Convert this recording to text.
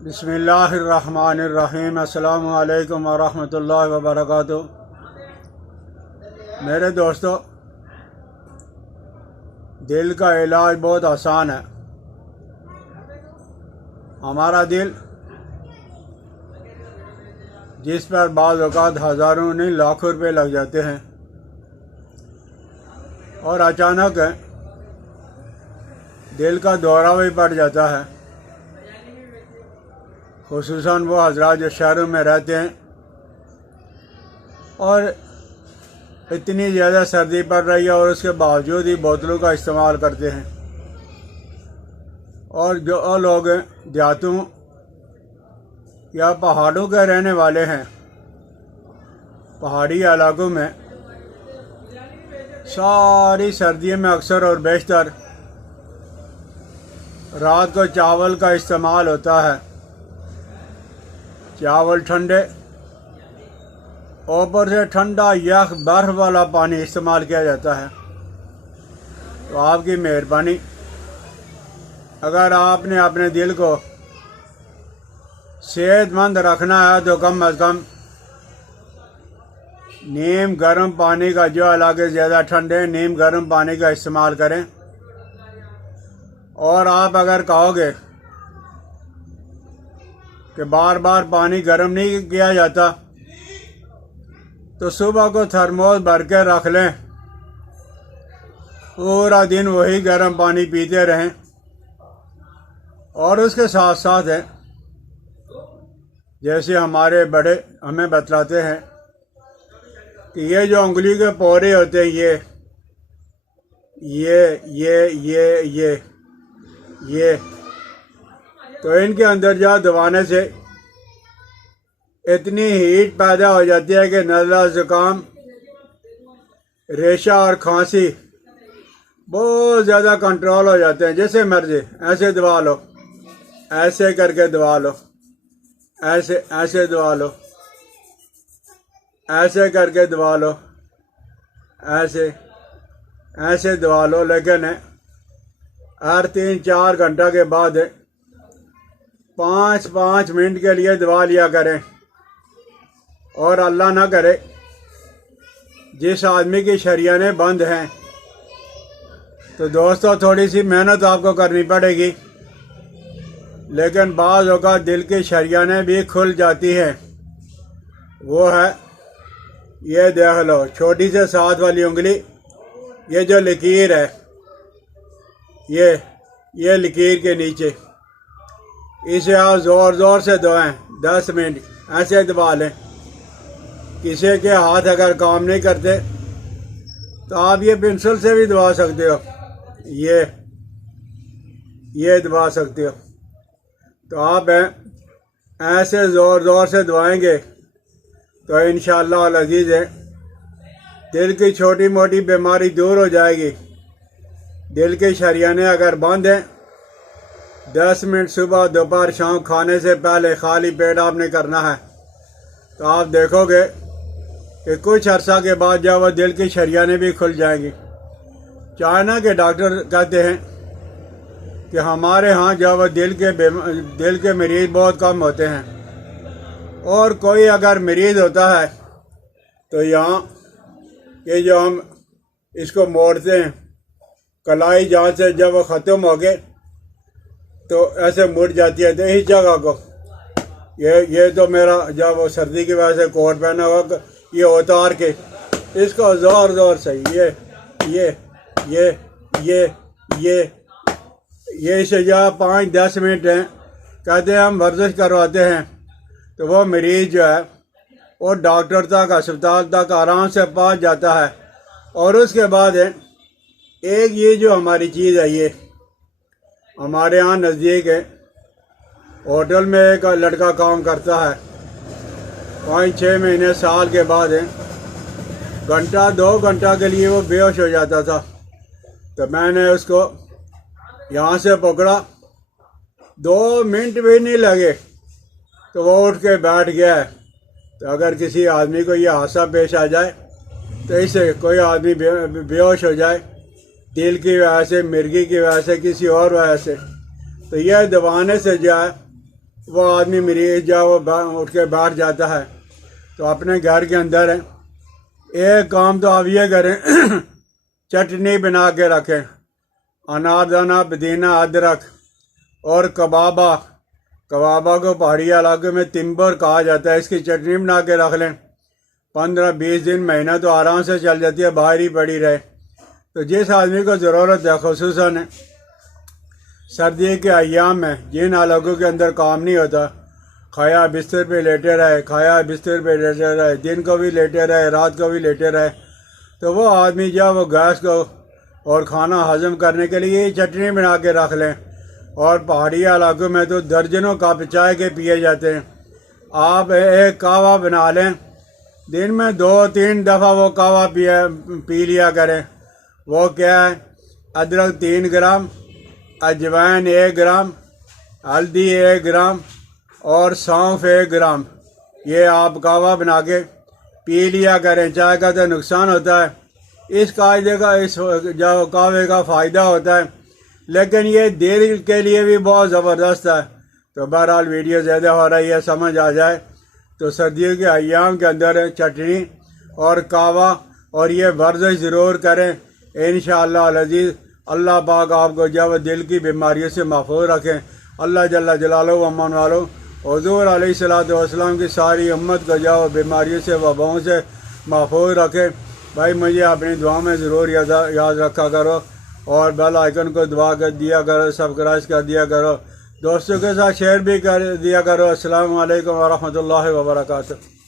बिस्मिल्लाहिर्रहमानिर्रहीम। अस्सलामु अलैकुम वरहमतुल्लाहि वबरकातुहू। मेरे दोस्तों, दिल का इलाज बहुत आसान है। हमारा दिल, जिस पर बाज़ औक़ात हज़ारों नहीं लाखों रुपए लग जाते हैं और अचानक दिल का दौरा भी पड़ जाता है, खुसूसन वो हज़रात जो शहरों में रहते हैं और इतनी ज़्यादा सर्दी पड़ रही है और उसके बावजूद ही बोतलों का इस्तेमाल करते हैं। और जो लोग देहातों या पहाड़ों के रहने वाले हैं, पहाड़ी इलाकों में सारी सर्दियों में अक्सर और बेशतर रात को चावल का इस्तेमाल होता है। चावल ठंडे, ऊपर से ठंडा यख बर्फ़ वाला पानी इस्तेमाल किया जाता है। तो आपकी मेहरबानी, अगर आपने अपने दिल को सेहतमंद रखना है तो कम अज़ कम नीम गर्म पानी का, जो इलाके ज़्यादा ठंडे, नीम गर्म पानी का इस्तेमाल करें। और आप अगर कहोगे कि बार बार पानी गर्म नहीं किया जाता, तो सुबह को थर्मोस भर के रख लें, पूरा दिन वही गर्म पानी पीते रहें। और उसके साथ साथ है, जैसे हमारे बड़े हमें बतलाते हैं कि ये जो उंगली के पोरे होते हैं, ये तो इनके अंदर जा दबाने से इतनी हीट पैदा हो जाती है कि नज़ला, ज़ुकाम, रेशा और खांसी बहुत ज़्यादा कंट्रोल हो जाते हैं। जैसे मर्जी ऐसे दबा लो, ऐसे करके दबा लो, ऐसे दबा लो, ऐसे करके दबा लो, ऐसे दबा लो। लेकिन हर 3-4 घंटा के बाद 5-5 मिनट के लिए दबा लिया करें। और अल्लाह ना करे, जिस आदमी की शरीयानें बंद हैं, तो दोस्तों थोड़ी सी मेहनत आपको करनी पड़ेगी, लेकिन बाज़ औक़ात दिल की शरीयानें भी खुल जाती हैं। वो है, ये देख लो, छोटी से साथ वाली उंगली, ये जो लकीर है, ये लकीर के नीचे, इसे आप ज़ोर ज़ोर से दबाएं 10 मिनट, ऐसे दबा लें। किसी के हाथ अगर काम नहीं करते तो आप ये पेंसिल से भी दबा सकते हो, ये दबा सकते हो। तो आप ऐसे ज़ोर ज़ोर से दबाएंगे तो इंशाअल्लाह अल अज़ीज़ है, दिल की छोटी मोटी बीमारी दूर हो जाएगी। दिल के शरीयाने अगर बंद हैं, 10 मिनट सुबह, दोपहर, शाम खाने से पहले खाली पेट आपने करना है। तो आप देखोगे कि कुछ अर्सा के बाद जब वह दिल की शरीयानें भी खुल जाएंगी। चाइना के डॉक्टर कहते हैं कि हमारे यहाँ जब दिल के मरीज़ बहुत कम होते हैं, और कोई अगर मरीज़ होता है तो यहाँ ये जो हम इसको मोड़ते हैं, कलाई जहाँ से जब वो ख़त्म हो गए तो ऐसे मुड़ जाती है। तो इस जगह को ये तो मेरा, जब वो सर्दी की वजह से कोट पहना हुआ, ये उतार के इसको ज़ोर ज़ोर से ये से जा 5-10 मिनट हैं, कहते हैं हम वर्जिश करवाते हैं। तो वो मरीज़ जो है वो डॉक्टर तक, अस्पताल तक आराम से पहुंच जाता है। और उसके बाद है, एक ये जो हमारी चीज़ है, ये हमारे यहाँ नज़दीक है, होटल में एक लड़का काम करता है। 5-6 महीने, साल के बाद है, घंटा 2 घंटा के लिए वो बेहोश हो जाता था। तो मैंने उसको यहाँ से पकड़ा, 2 मिनट भी नहीं लगे तो वो उठ के बैठ गया है। तो अगर किसी आदमी को ये हादसा पेश आ जाए, तो इससे कोई आदमी बेहोश हो जाए दिल की वजह से, मिर्गी की वजह से, किसी और वजह से, तो यह दबाने से जो है वो आदमी मरीज जब वो उठ के बाहर जाता है तो अपने घर के अंदर एक काम तो आप ये करें चटनी बना के रखें, अनारदाना, पुदीना, अदरक और कबाबा को पहाड़ी इलाके में तिम्बर कहा जाता है। इसकी चटनी बना के रख लें। 15-20 दिन, महीना तो आराम से चल जाती है, बाहर ही पड़ी रहे। तो जिस आदमी को ज़रूरत है, खुसूसन सर्दी के अयाम में जिन इलाकों के अंदर काम नहीं होता, खाया बिस्तर पे लेटे रहे, खाया बिस्तर पे लेटे रहे, दिन को भी लेटे रहे, रात को भी लेटे रहे, तो वो आदमी जब वो गैस को और खाना हजम करने के लिए चटनी बना के रख लें। और पहाड़ी इलाकों में तो दर्जनों कप चाय के पिए जाते हैं। आप एक कहवा बना लें, दिन में 2-3 दफ़ा वो कहवा पी लिया करें। वो क्या है, अदरक 3 ग्राम, अजवाइन 1 ग्राम, हल्दी 1 ग्राम और सौंफ 1 ग्राम, ये आप कहवा बना के पी लिया करें। चाय का तो नुकसान होता है, इस कायदे का, इस जो कहवे का फ़ायदा होता है, लेकिन ये दिल के लिए भी बहुत ज़बरदस्त है। तो बहरहाल वीडियो ज़्यादा हो रही है, समझ आ जाए तो सर्दियों के अयाम के अंदर चटनी और कहवा और ये वर्जिश ज़रूर करें। इंशाअल्लाह अज़ीज़ अल्लाह पाक आपको जब दिल की बीमारियों से महफूज रखें। अल्लाह जल्ला जलालहू व अमन वालो हुज़ूर अलैहिस्सलातु वस्सलाम की सारी उम्मत को जो बीमारियों से, वबाओं से महफूज रखें। भाई मुझे अपनी दुआ में ज़रूर याद रखा करो और बेल आइकन को दुआ कर दिया करो, सब्सक्राइब कर दिया करो, दोस्तों के साथ शेयर भी कर दिया करो। अस्सलामु अलैकुम व रहमतुल्लाहि व बरकातुहू।